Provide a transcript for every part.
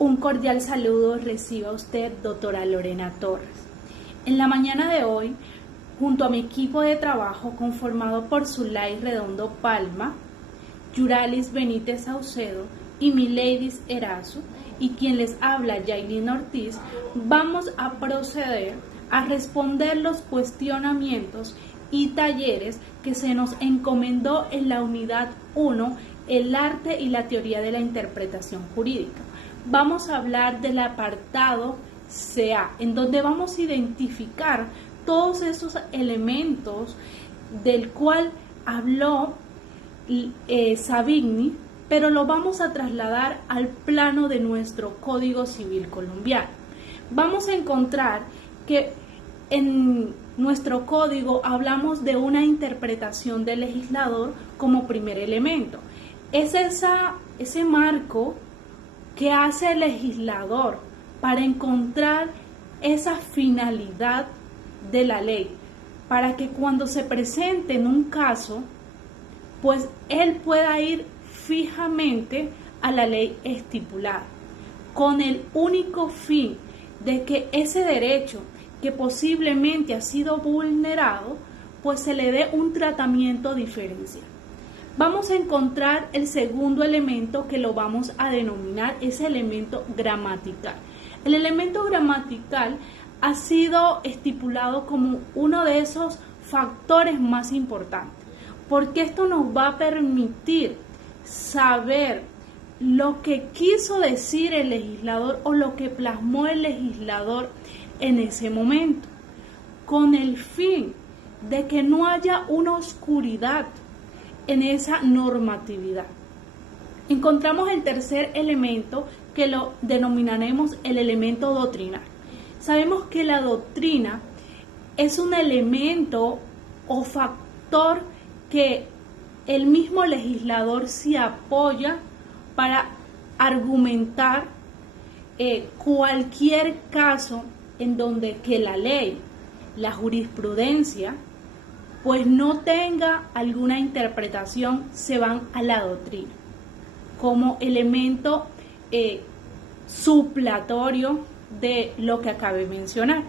Un cordial saludo reciba usted, doctora Lorena Torres. En la mañana de hoy, junto a mi equipo de trabajo conformado por Zulay Redondo Palma, Yuralis Benítez Saucedo y Mileidis Erazo, y quien les habla, Yailin Ortiz, vamos a proceder a responder los cuestionamientos y talleres que se nos encomendó en la unidad 1, el arte y la teoría de la interpretación jurídica. Vamos a hablar del apartado CA, en donde vamos a identificar todos esos elementos del cual habló Savigny, pero lo vamos a trasladar al plano de nuestro Código Civil colombiano. Vamos a encontrar que en nuestro código hablamos de una interpretación del legislador como primer elemento. Es ese marco que hace el legislador para encontrar esa finalidad de la ley, para que cuando se presente en un caso, pues él pueda ir fijamente a la ley estipulada, con el único fin de que ese derecho que posiblemente ha sido vulnerado, pues se le dé un tratamiento diferencial. Vamos a encontrar el segundo elemento, que lo vamos a denominar ese elemento gramatical. El elemento gramatical ha sido estipulado como uno de esos factores más importantes, porque esto nos va a permitir saber lo que quiso decir el legislador o lo que plasmó el legislador en ese momento, con el fin de que no haya una oscuridad en esa normatividad. Encontramos el tercer elemento, que lo denominaremos el elemento doctrinal. Sabemos que la doctrina es un elemento o factor que el mismo legislador se apoya para argumentar cualquier caso en donde que la ley, la jurisprudencia, pues no tenga alguna interpretación, se van a la doctrina como elemento suplatorio de lo que acabé de mencionar.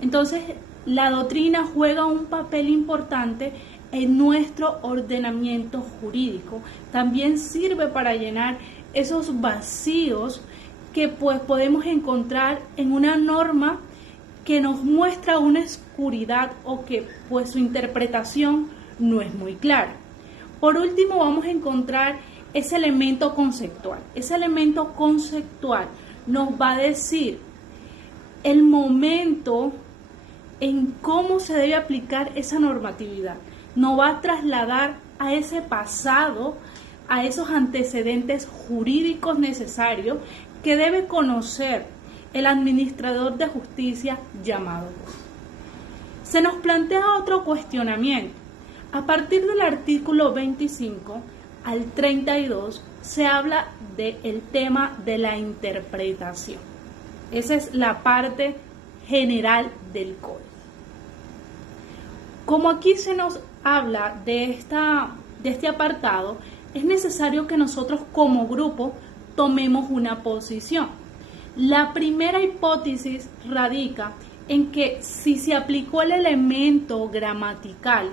Entonces, la doctrina juega un papel importante en nuestro ordenamiento jurídico. También sirve para llenar esos vacíos que pues podemos encontrar en una norma que nos muestra una oscuridad o que pues su interpretación no es muy clara. Por último, vamos a encontrar ese elemento conceptual. Ese elemento conceptual nos va a decir el momento en cómo se debe aplicar esa normatividad. Nos va a trasladar a ese pasado, a esos antecedentes jurídicos necesarios que debe conocer el administrador de justicia llamado juez. Se nos plantea otro cuestionamiento. A partir del artículo 25 al 32 se habla del tema de la interpretación. Esa es la parte general del código. Como aquí se nos habla de este apartado, es necesario que nosotros como grupo tomemos una posición. La primera hipótesis radica en que si se aplicó el elemento gramatical,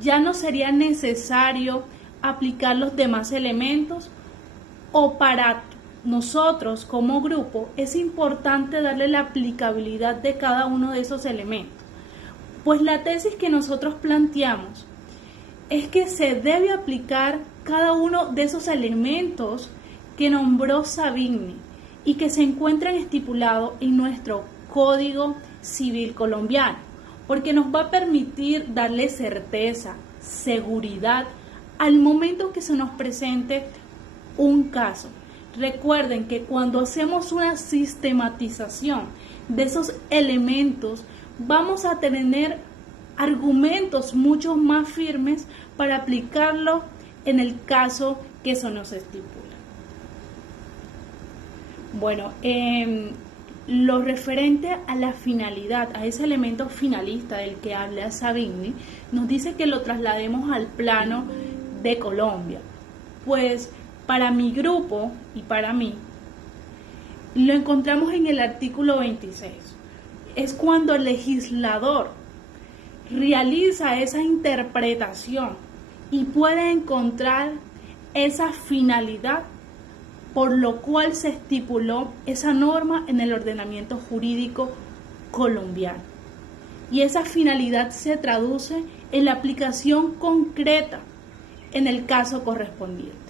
ya no sería necesario aplicar los demás elementos, o para nosotros como grupo es importante darle la aplicabilidad de cada uno de esos elementos. Pues la tesis que nosotros planteamos es que se debe aplicar cada uno de esos elementos que nombró Savigny y que se encuentran estipulados en nuestro Código Civil colombiano, porque nos va a permitir darle certeza, seguridad al momento que se nos presente un caso. Recuerden que cuando hacemos una sistematización de esos elementos, vamos a tener argumentos mucho más firmes para aplicarlo en el caso que eso nos estipula. Bueno, lo referente a la finalidad, a ese elemento finalista del que habla Savigny, nos dice que lo traslademos al plano de Colombia. Pues para mi grupo y para mí, Lo encontramos en el artículo 26. Es cuando el legislador realiza esa interpretación y puede encontrar esa finalidad por lo cual se estipuló esa norma en el ordenamiento jurídico colombiano. Y esa finalidad se traduce en la aplicación concreta en el caso correspondiente.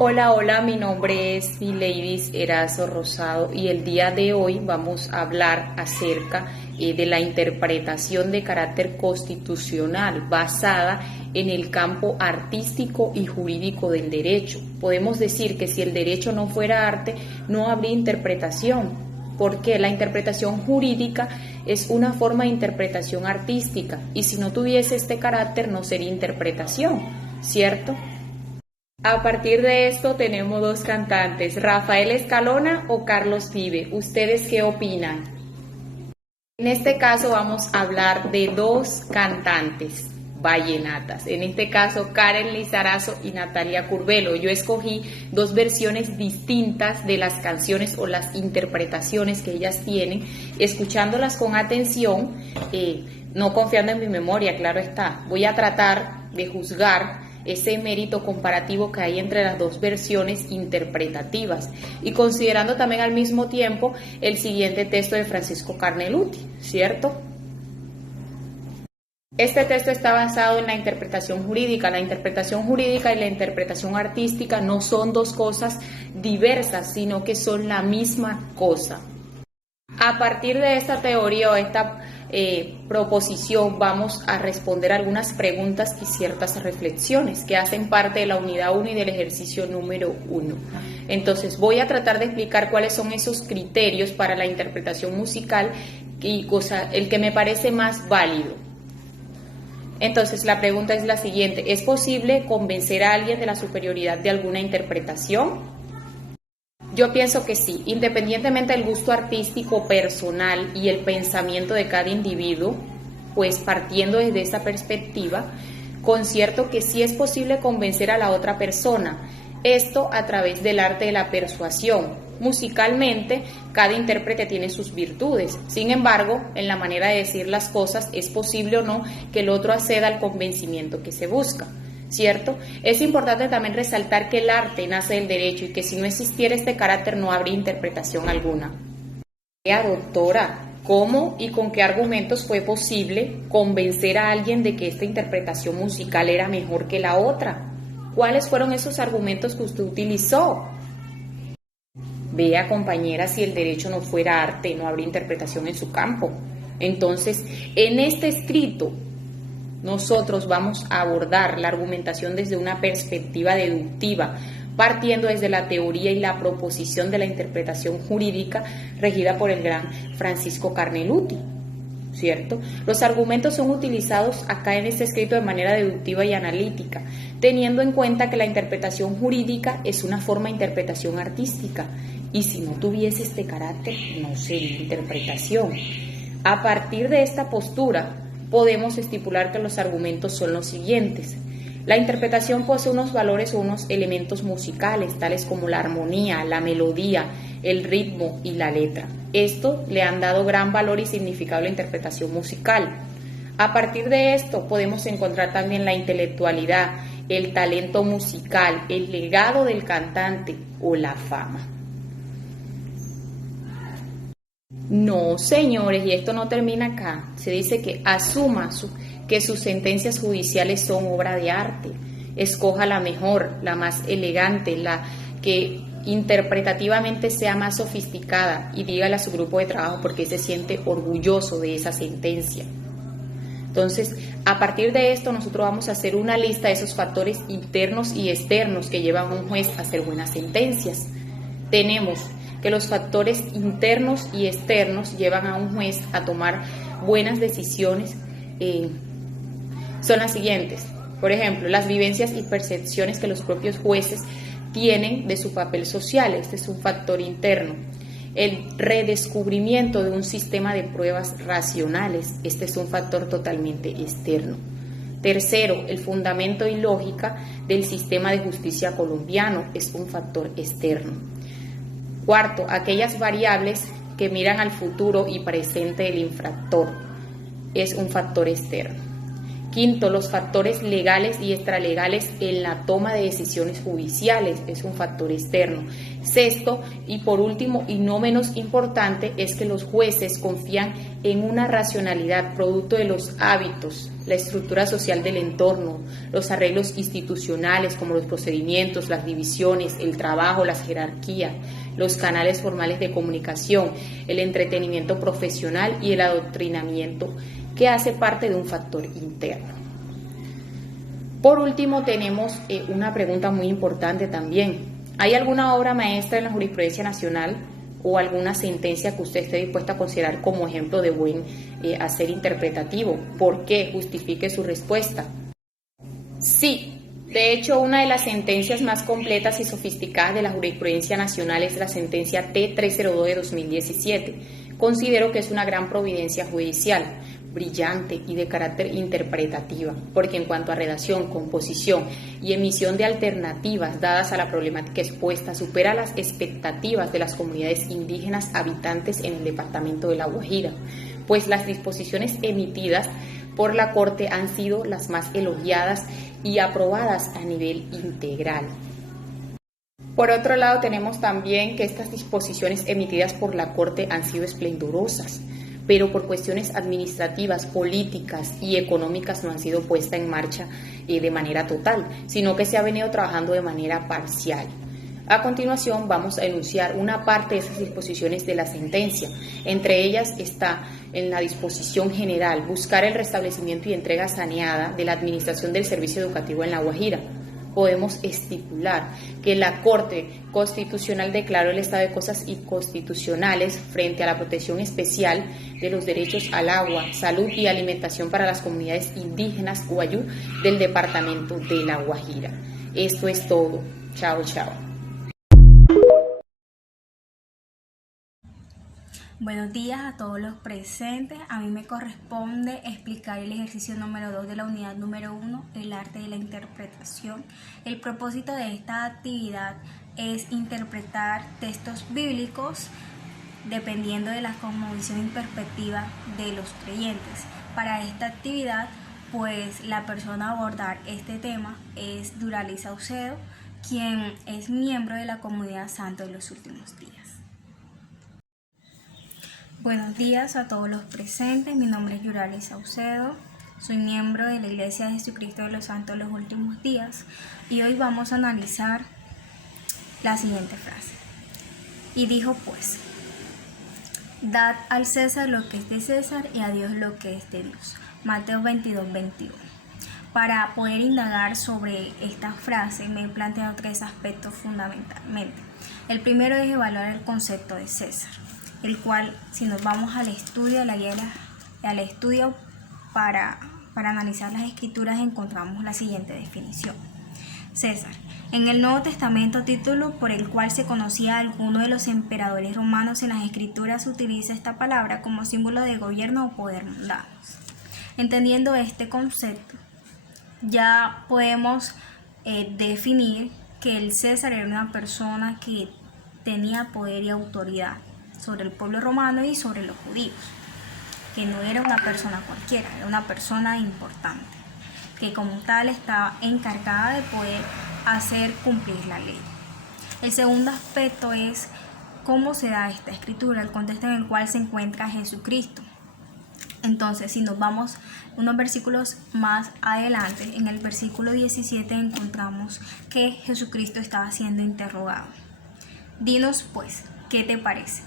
Hola, mi nombre es Mileidis Erazo Rosado y el día de hoy vamos a hablar acerca de la interpretación de carácter constitucional basada en el campo artístico y jurídico del derecho. Podemos decir que si el derecho no fuera arte, no habría interpretación, porque la interpretación jurídica es una forma de interpretación artística y si no tuviese este carácter no sería interpretación, ¿cierto? A partir de esto tenemos dos cantantes, Rafael Escalona o Carlos Vive. ¿Ustedes qué opinan? En este caso vamos a hablar de dos cantantes vallenatas, en este caso Karen Lizarazo y Natalia Curbelo. Yo escogí dos versiones distintas de las canciones o las interpretaciones que ellas tienen, escuchándolas con atención, no confiando en mi memoria, claro está. Voy a tratar de juzgar ese mérito comparativo que hay entre las dos versiones interpretativas y considerando también al mismo tiempo el siguiente texto de Francisco Carneluti, ¿cierto? Este texto está basado en la interpretación jurídica. La interpretación jurídica y la interpretación artística no son dos cosas diversas, sino que son la misma cosa. A partir de esta teoría o esta proposición vamos a responder algunas preguntas y ciertas reflexiones que hacen parte de la unidad 1 y del ejercicio número 1. Entonces voy a tratar de explicar cuáles son esos criterios para la interpretación musical y el que me parece más válido. Entonces la pregunta es la siguiente: ¿es posible convencer a alguien de la superioridad de alguna interpretación? Yo pienso que sí, independientemente del gusto artístico personal y el pensamiento de cada individuo, pues partiendo desde esa perspectiva, concierto que sí es posible convencer a la otra persona, esto a través del arte de la persuasión. Musicalmente, cada intérprete tiene sus virtudes, sin embargo, en la manera de decir las cosas es posible o no que el otro acceda al convencimiento que se busca, ¿cierto? Es importante también resaltar que el arte nace del derecho y que si no existiera este carácter no habría interpretación alguna. Doctora, ¿cómo y con qué argumentos fue posible convencer a alguien de que esta interpretación musical era mejor que la otra? ¿Cuáles fueron esos argumentos que usted utilizó? Vea, compañera, si el derecho no fuera arte, no habría interpretación en su campo. Entonces, en este escrito, nosotros vamos a abordar la argumentación desde una perspectiva deductiva, partiendo desde la teoría y la proposición de la interpretación jurídica regida por el gran Francisco Carneluti, ¿cierto? Los argumentos son utilizados acá en este escrito de manera deductiva y analítica, teniendo en cuenta que la interpretación jurídica es una forma de interpretación artística y si no tuviese este carácter no sería interpretación. A partir de esta postura, podemos estipular que los argumentos son los siguientes. La interpretación posee unos valores o unos elementos musicales, tales como la armonía, la melodía, el ritmo y la letra. Esto le han dado gran valor y significado a la interpretación musical. A partir de esto podemos encontrar también la intelectualidad, el talento musical, el legado del cantante o la fama. No, señores, y esto no termina acá. Se dice que asuma que sus sentencias judiciales son obra de arte. Escoja la mejor, la más elegante, la que interpretativamente sea más sofisticada y dígale a su grupo de trabajo por qué se siente orgulloso de esa sentencia. Entonces, a partir de esto, nosotros vamos a hacer una lista de esos factores internos y externos que llevan a un juez a hacer buenas sentencias. Tenemos que los factores internos y externos llevan a un juez a tomar buenas decisiones. Son las siguientes. Por ejemplo, las vivencias y percepciones que los propios jueces tienen de su papel social. Este es un factor interno. El redescubrimiento de un sistema de pruebas racionales. Este es un factor totalmente externo. Tercero, el fundamento y lógica del sistema de justicia colombiano es un factor externo. Cuarto, aquellas variables que miran al futuro y presente del infractor. Es un factor externo. Quinto, los factores legales y extralegales en la toma de decisiones judiciales es un factor externo. Sexto, y por último y no menos importante, es que los jueces confían en una racionalidad producto de los hábitos, la estructura social del entorno, los arreglos institucionales como los procedimientos, las divisiones, el trabajo, las jerarquías, los canales formales de comunicación, el entretenimiento profesional y el adoctrinamiento, que hace parte de un factor interno. Por último, tenemos una pregunta muy importante también. ¿Hay alguna obra maestra en la jurisprudencia nacional o alguna sentencia que usted esté dispuesta a considerar como ejemplo de buen hacer interpretativo? ¿Por qué? Justifique su respuesta. Sí. De hecho, una de las sentencias más completas y sofisticadas de la jurisprudencia nacional es la sentencia T-302 de 2017. Considero que es una gran providencia judicial, brillante y de carácter interpretativa, porque en cuanto a redacción, composición y emisión de alternativas dadas a la problemática expuesta, supera las expectativas de las comunidades indígenas habitantes en el departamento de La Guajira, pues las disposiciones emitidas por la Corte han sido las más elogiadas y aprobadas a nivel integral. Por otro lado, tenemos también que estas disposiciones emitidas por la Corte han sido esplendorosas, pero por cuestiones administrativas, políticas y económicas no han sido puestas en marcha de manera total, sino que se ha venido trabajando de manera parcial. A continuación vamos a enunciar una parte de esas disposiciones de la sentencia. Entre ellas está en la disposición general buscar el restablecimiento y entrega saneada de la administración del servicio educativo en La Guajira. Podemos estipular que la Corte Constitucional declaró el estado de cosas inconstitucionales frente a la protección especial de los derechos al agua, salud y alimentación para las comunidades indígenas guayú del departamento de La Guajira. Esto es todo. Chao, chao. Buenos días a todos los presentes. A mí me corresponde explicar el ejercicio número 2 de la unidad número 1, el arte de la interpretación. El propósito de esta actividad es interpretar textos bíblicos dependiendo de la cosmovisión y perspectiva de los creyentes. Para esta actividad, pues la persona a abordar este tema es Yurali Saucedo, quien es miembro de la comunidad Santo de los Últimos Días. Buenos días a todos los presentes, mi nombre es Yurali Saucedo, soy miembro de la Iglesia de Jesucristo de los Santos de los Últimos Días y hoy vamos a analizar la siguiente frase. Y dijo pues, dad al César lo que es de César y a Dios lo que es de Dios. Mateo 22:21. Para poder indagar sobre esta frase me he planteado tres aspectos fundamentalmente. El primero es evaluar el concepto de César, el cual, si nos vamos al estudio, para analizar las escrituras, encontramos la siguiente definición. César, en el Nuevo Testamento, título por el cual se conocía a alguno de los emperadores romanos. En las escrituras se utiliza esta palabra como símbolo de gobierno o poder mundanos. Entendiendo este concepto, ya podemos definir que el César era una persona que tenía poder y autoridad sobre el pueblo romano y sobre los judíos, que no era una persona cualquiera, era una persona importante, que como tal estaba encargada de poder hacer cumplir la ley. El segundo aspecto es cómo se da esta escritura, el contexto en el cual se encuentra Jesucristo. Entonces, si nos vamos unos versículos más adelante, en el versículo 17 encontramos que Jesucristo estaba siendo interrogado. Dinos pues, ¿qué te parece?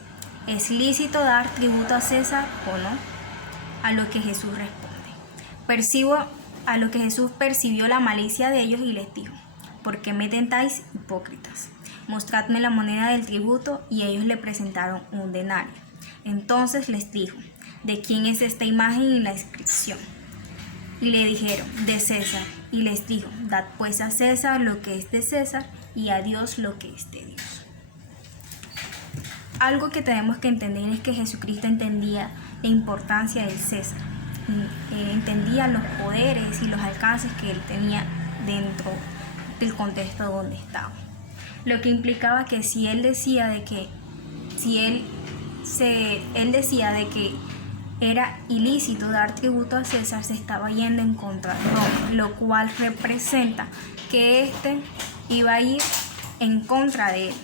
¿Es lícito dar tributo a César o no? A lo que Jesús responde. A lo que Jesús percibió la malicia de ellos y les dijo, ¿por qué me tentáis, hipócritas? Mostradme la moneda del tributo, y ellos le presentaron un denario. Entonces les dijo, ¿de quién es esta imagen y la inscripción? Y le dijeron, de César. Y les dijo, dad pues a César lo que es de César y a Dios lo que es de Dios. Algo que tenemos que entender es que Jesucristo entendía la importancia del César, entendía los poderes y los alcances que él tenía dentro del contexto donde estaba. Lo que implicaba que si él decía de que si él decía de que era ilícito dar tributo a César, se estaba yendo en contra de Roma, lo cual representa que éste iba a ir en contra de él.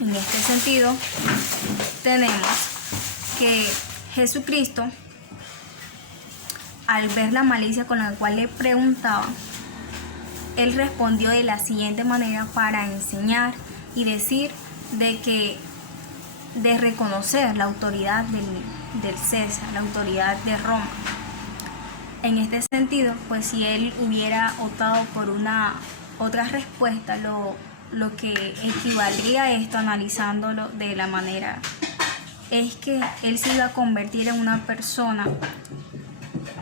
En este sentido, tenemos que Jesucristo, al ver la malicia con la cual le preguntaba, él respondió de la siguiente manera para enseñar y decir de reconocer la autoridad del César, la autoridad de Roma. En este sentido, pues si él hubiera optado por una otra respuesta, lo que equivaldría a esto, analizándolo de la manera, es que él se iba a convertir en una persona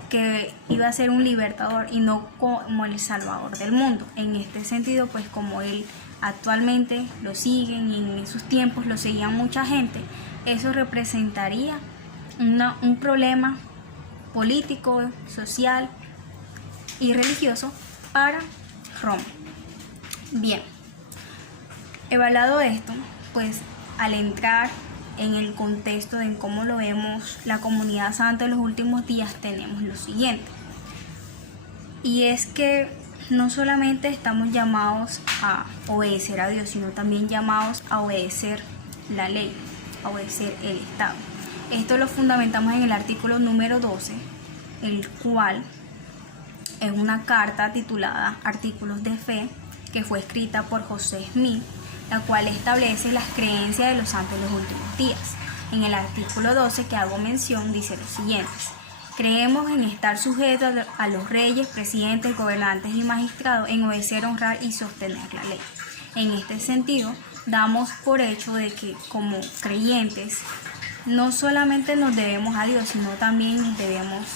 que iba a ser un libertador y no como el salvador del mundo. En este sentido, pues como él actualmente lo siguen y en esos tiempos lo seguían mucha gente, eso representaría un problema político, social y religioso para Roma. Bien, evaluado esto, pues al entrar en el contexto de cómo lo vemos la comunidad santa en los últimos días, tenemos lo siguiente, y es que no solamente estamos llamados a obedecer a Dios, sino también llamados a obedecer la ley, a obedecer el Estado. Esto lo fundamentamos en el artículo número 12, el cual es una carta titulada Artículos de Fe, que fue escrita por José Smith, la cual establece las creencias de los santos en los últimos días. En el artículo 12 que hago mención dice lo siguiente: creemos en estar sujetos a los reyes, presidentes, gobernantes y magistrados, en obedecer, honrar y sostener la ley. En este sentido, damos por hecho de que como creyentes no solamente nos debemos a Dios, sino también nos debemos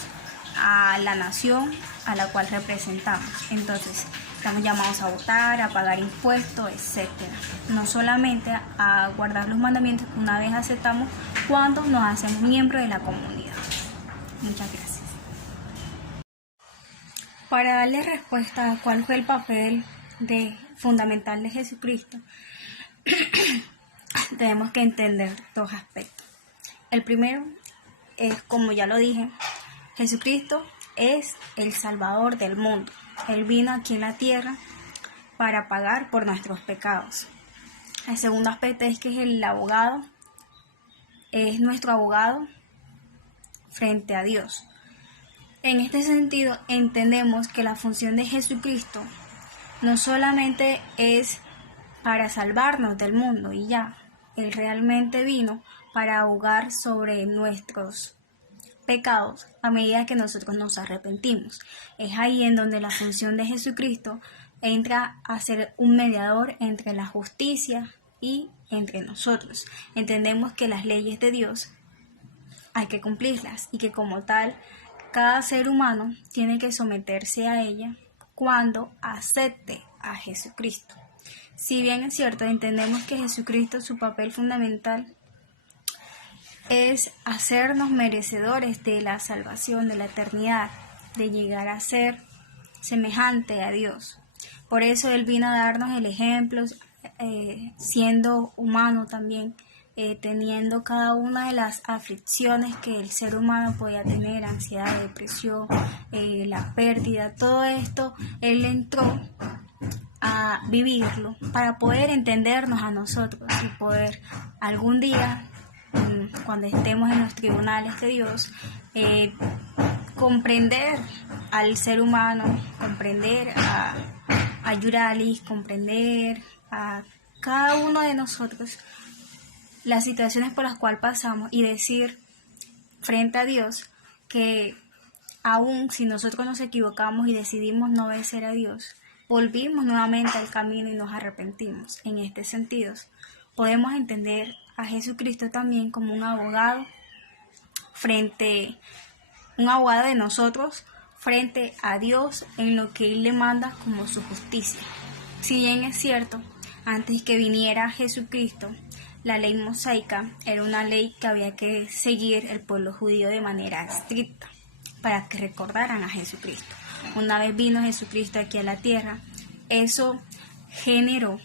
a la nación a la cual representamos. Entonces, estamos llamados a votar, a pagar impuestos, etc. No solamente a guardar los mandamientos que una vez aceptamos cuando nos hacemos miembros de la comunidad. Muchas gracias. Para darle respuesta a cuál fue el papel fundamental de Jesucristo, tenemos que entender dos aspectos. El primero es, como ya lo dije, Jesucristo es el Salvador del mundo. Él vino aquí en la tierra para pagar por nuestros pecados. El segundo aspecto es que es el abogado, es nuestro abogado frente a Dios. En este sentido, entendemos que la función de Jesucristo no solamente es para salvarnos del mundo y ya. Él realmente vino para abogar sobre nuestros pecados a medida que nosotros nos arrepentimos. Es ahí en donde la función de Jesucristo entra a ser un mediador entre la justicia y entre nosotros. Entendemos que las leyes de Dios hay que cumplirlas y que como tal cada ser humano tiene que someterse a ella cuando acepte a Jesucristo. Si bien es cierto, entendemos que Jesucristo, su papel fundamental es hacernos merecedores de la salvación, de la eternidad, de llegar a ser semejante a Dios. Por eso Él vino a darnos el ejemplo, siendo humano también, teniendo cada una de las aflicciones que el ser humano podía tener, ansiedad, depresión, la pérdida, todo esto, Él entró a vivirlo para poder entendernos a nosotros y poder algún día, cuando estemos en los tribunales de Dios, comprender al ser humano, comprender a Yuralis, comprender a cada uno de nosotros las situaciones por las cuales pasamos y decir frente a Dios que aún si nosotros nos equivocamos y decidimos no obedecer a Dios, volvimos nuevamente al camino y nos arrepentimos. En este sentido, podemos entender a Jesucristo también como un abogado de nosotros frente a Dios en lo que Él le manda como su justicia. Si bien es cierto, antes que viniera Jesucristo, la ley mosaica era una ley que había que seguir el pueblo judío de manera estricta para que recordaran a Jesucristo. Una vez vino Jesucristo aquí a la tierra, eso generó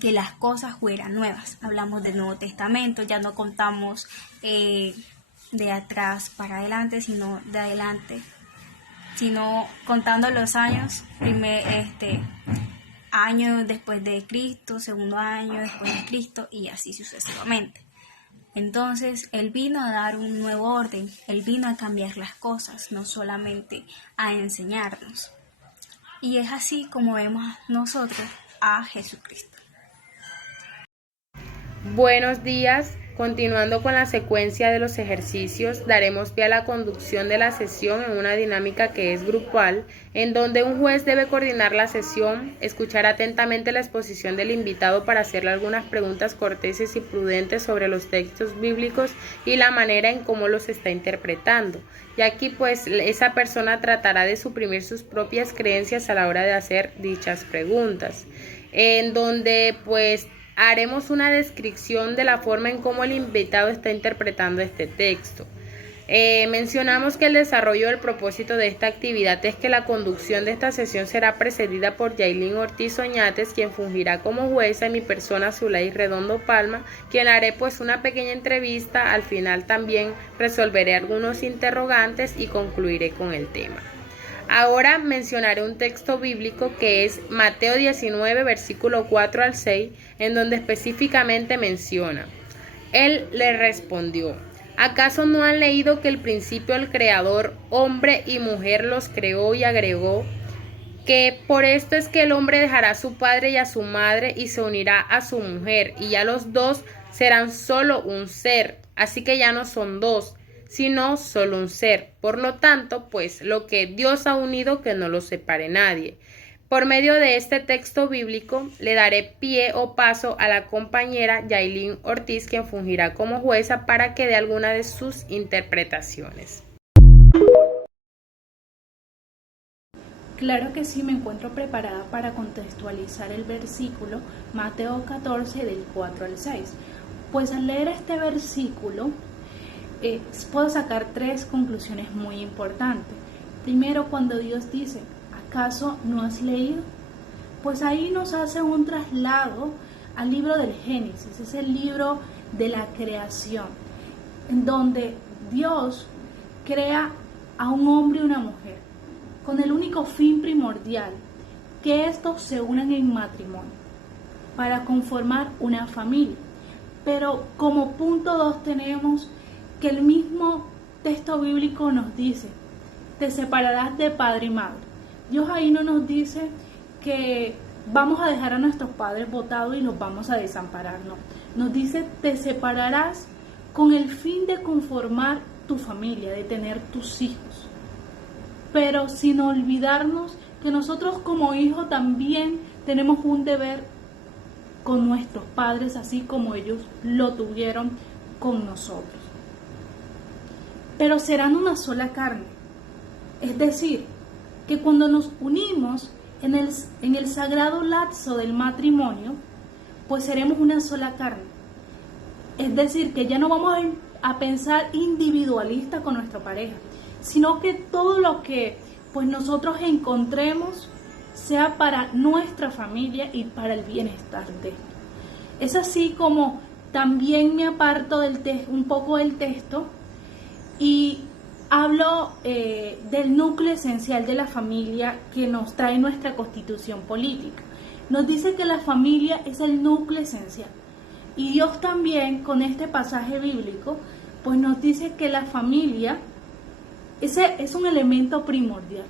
que las cosas fueran nuevas. Hablamos del Nuevo Testamento, ya no contamos de atrás para adelante, sino de adelante, sino contando los años, año después de Cristo, segundo año después de Cristo y así sucesivamente. Entonces, Él vino a dar un nuevo orden, Él vino a cambiar las cosas, no solamente a enseñarnos. Y es así como vemos nosotros a Jesucristo. Buenos días. Continuando con la secuencia de los ejercicios, daremos pie a la conducción de la sesión en una dinámica que es grupal, en donde un juez debe coordinar la sesión, escuchar atentamente la exposición del invitado para hacerle algunas preguntas corteses y prudentes sobre los textos bíblicos y la manera en cómo los está interpretando. Y aquí pues esa persona tratará de suprimir sus propias creencias a la hora de hacer dichas preguntas, en donde pues haremos una descripción de la forma en cómo el invitado está interpretando este texto. Mencionamos que el desarrollo del propósito de esta actividad es que la conducción de esta sesión será precedida por Yailin Ortiz Oñates, quien fungirá como jueza, y mi persona Zulay Redondo Palma, quien haré pues una pequeña entrevista. Al final también resolveré algunos interrogantes y concluiré con el tema. Ahora mencionaré un texto bíblico que es Mateo 19, versículo 4 al 6, en donde específicamente menciona: Él le respondió: ¿acaso no han leído que al principio el Creador, hombre y mujer, los creó? Y agregó que por esto es que el hombre dejará a su padre y a su madre y se unirá a su mujer, y ya los dos serán solo un ser. Así que ya no son dos, sino solo un ser. Por lo tanto, pues lo que Dios ha unido, que no lo separe nadie. Por medio de este texto bíblico le daré pie o paso a la compañera Yailin Ortiz, quien fungirá como jueza, para que dé alguna de sus interpretaciones. Claro que sí, me encuentro preparada para contextualizar el versículo Mateo 14 del 4 al 6. Pues al leer este versículo puedo sacar tres conclusiones muy importantes. Primero, cuando Dios dice: ¿acaso no has leído? Pues ahí nos hace un traslado al libro del Génesis, es el libro de la creación, en donde Dios crea a un hombre y una mujer, con el único fin primordial, que estos se unan en matrimonio, para conformar una familia. Pero como punto 2 tenemos que el mismo texto bíblico nos dice: te separarás de padre y madre. Dios ahí no nos dice que vamos a dejar a nuestros padres botados y los vamos a desamparar, no. Nos dice: te separarás con el fin de conformar tu familia, de tener tus hijos. Pero sin olvidarnos que nosotros como hijos también tenemos un deber con nuestros padres, así como ellos lo tuvieron con nosotros. Pero serán una sola carne. Es decir, que cuando nos unimos en el sagrado lazo del matrimonio, pues seremos una sola carne. Es decir, que ya no vamos a pensar individualista con nuestra pareja, sino que todo lo que pues nosotros encontremos sea para nuestra familia y para el bienestar de él. Es así como también me aparto un poco del texto y hablo del núcleo esencial de la familia que nos trae nuestra Constitución política. Nos dice que la familia es el núcleo esencial. Y Dios también, con este pasaje bíblico, pues nos dice que la familia es un elemento primordial.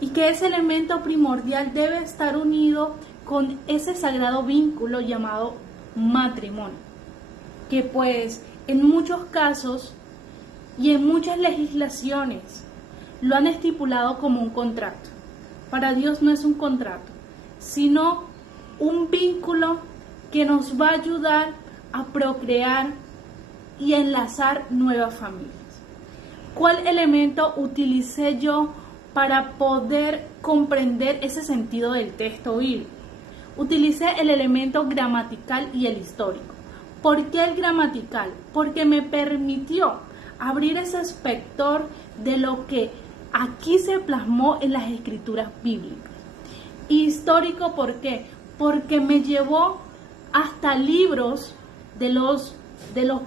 Y que ese elemento primordial debe estar unido con ese sagrado vínculo llamado matrimonio. Que pues en muchos casos y en muchas legislaciones lo han estipulado como un contrato. Para Dios no es un contrato, sino un vínculo que nos va a ayudar a procrear y enlazar nuevas familias. ¿Cuál elemento utilicé yo para poder comprender ese sentido del texto bíblico? Utilicé el elemento gramatical y el histórico. ¿Por qué el gramatical? Porque me permitió abrir ese espectro de lo que aquí se plasmó en las escrituras bíblicas. Histórico, ¿por qué? Porque me llevó hasta libros de los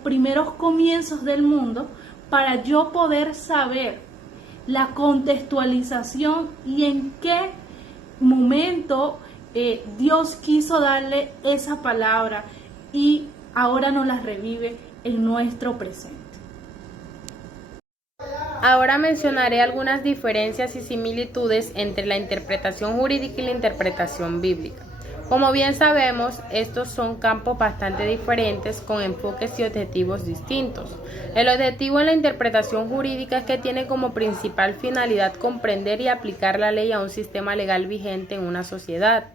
primeros comienzos del mundo para yo poder saber la contextualización y en qué momento Dios quiso darle esa palabra y ahora nos la revive en nuestro presente. Ahora mencionaré algunas diferencias y similitudes entre la interpretación jurídica y la interpretación bíblica. Como bien sabemos, estos son campos bastante diferentes con enfoques y objetivos distintos. El objetivo en la interpretación jurídica es que tiene como principal finalidad comprender y aplicar la ley a un sistema legal vigente en una sociedad.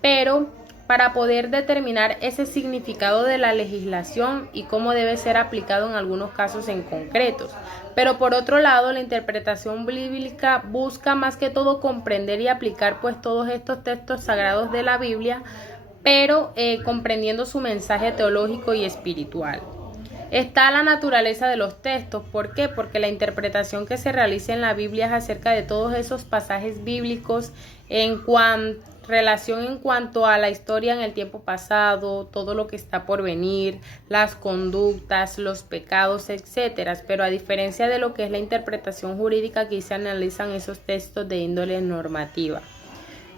Pero para poder determinar ese significado de la legislación y cómo debe ser aplicado en algunos casos en concretos. Pero por otro lado, la interpretación bíblica busca más que todo comprender y aplicar pues todos estos textos sagrados de la Biblia, pero comprendiendo su mensaje teológico y espiritual. Está la naturaleza de los textos. ¿Por qué? Porque la interpretación que se realiza en la Biblia es acerca de todos esos pasajes bíblicos en cuanto a la historia en el tiempo pasado, todo lo que está por venir, las conductas, los pecados, etcétera. Pero a diferencia de lo que es la interpretación jurídica, aquí se analizan esos textos de índole normativa.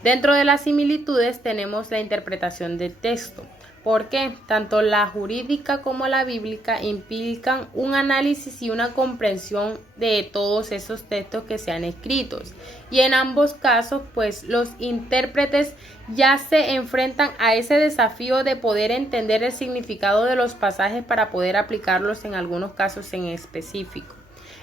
Dentro de las similitudes tenemos la interpretación del texto. ¿Por qué? Tanto la jurídica como la bíblica implican un análisis y una comprensión de todos esos textos que se han escrito. Y en ambos casos, pues los intérpretes ya se enfrentan a ese desafío de poder entender el significado de los pasajes para poder aplicarlos en algunos casos en específico.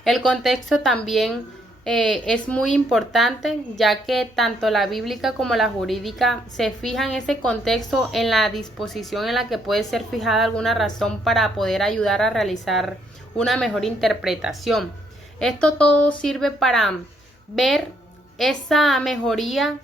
El contexto también es muy importante, ya que tanto la bíblica como la jurídica se fijan ese contexto en la disposición en la que puede ser fijada alguna razón para poder ayudar a realizar una mejor interpretación. Esto todo sirve para ver esa mejoría,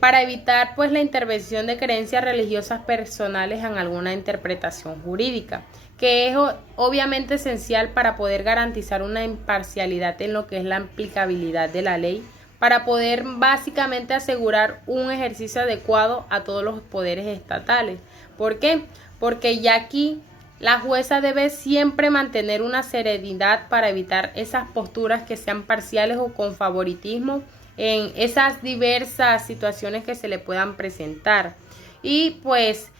para evitar pues la intervención de creencias religiosas personales en alguna interpretación jurídica, que es obviamente esencial para poder garantizar una imparcialidad en lo que es la aplicabilidad de la ley, para poder básicamente asegurar un ejercicio adecuado a todos los poderes estatales. ¿Por qué? Porque ya aquí la jueza debe siempre mantener una serenidad para evitar esas posturas que sean parciales o con favoritismo en esas diversas situaciones que se le puedan presentar. Y pues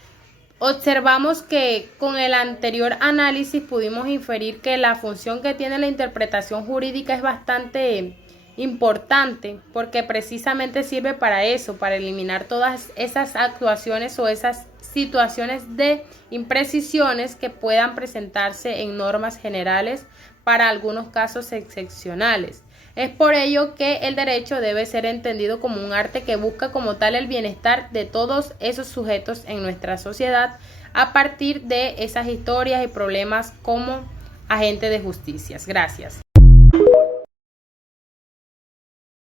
observamos que con el anterior análisis pudimos inferir que la función que tiene la interpretación jurídica es bastante importante, porque precisamente sirve para eso, para eliminar todas esas actuaciones o esas situaciones de imprecisiones que puedan presentarse en normas generales para algunos casos excepcionales. Es por ello que el derecho debe ser entendido como un arte que busca como tal el bienestar de todos esos sujetos en nuestra sociedad a partir de esas historias y problemas como agente de justicia. Gracias.